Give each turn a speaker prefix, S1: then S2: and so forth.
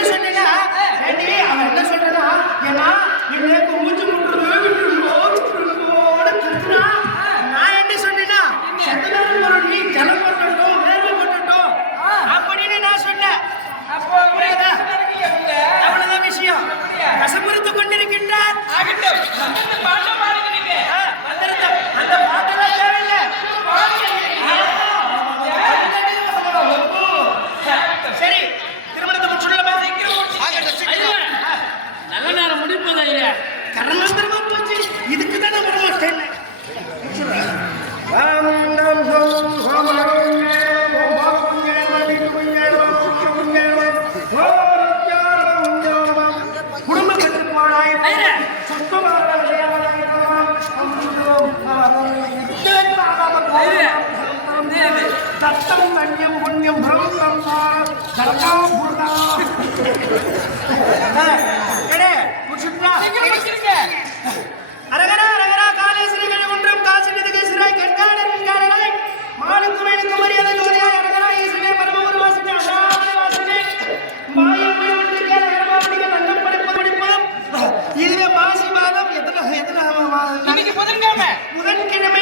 S1: அப்படி சொன்னீங்க ஏண்டி அவன் என்ன சொல்றனா ஏன்னா நான் என்ன சொன்னேன்னா சத்தனாரும் ஒரு நீ ஜலம் போட்டோம் போட்டோம் அப்படின்னு நான் சொன்னேன் அப்போ புரியாதா விஷயம் கசப்புறத்து கரணந்தரமா போச்சு இதுக்கு தானே வரமாட்டேன் குடும்ப கட்டுப்பாடாய் சுத்தமாக தத்தம் மன்யம் புண்ணியம் பிரம்மம் சர்க்கம் பூர்ணா இன்னைக்கு புதன்கிழமை புதன்கிழமை